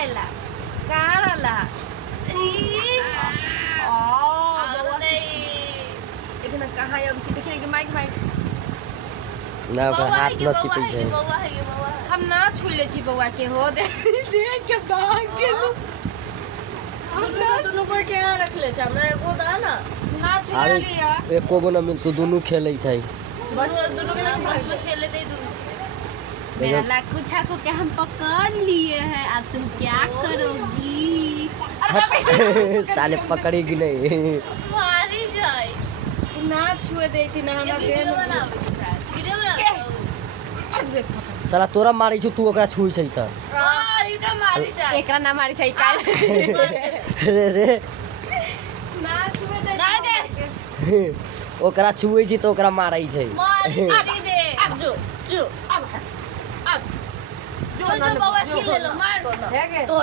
आइला कहाँ रहला लेकिन कहाँ है अभी से देखिए कि माइक ना ओकर हाथ न चिपै छै हम ना छुले छी बउआ के हो देख के भाग गेलु हम ना दोनों को के यहाँ रख ले छ हमरा एगो दा ना छुला लिया एको गो न मिल तू दोनों खेलै छै बस दोनों के बस में खेले दे दोनों मेरा लाकू छाको के हम पकड़ लिए हैं अब तुम क्या करोगी साले पकड़ेगी नहीं मारी जाए ना छुए देती ना हमरा वीडियो बनाओ साला तोरा मारै छ तू ओकरा छुई छै त एकरा मारी जाए एकरा ना मारी छै काल रे ना छुए दे ना गे ओकरा छुई छै त ओकरा मारै छै मारी दे अब जो अब जो बाबा छीन ले लो मार तो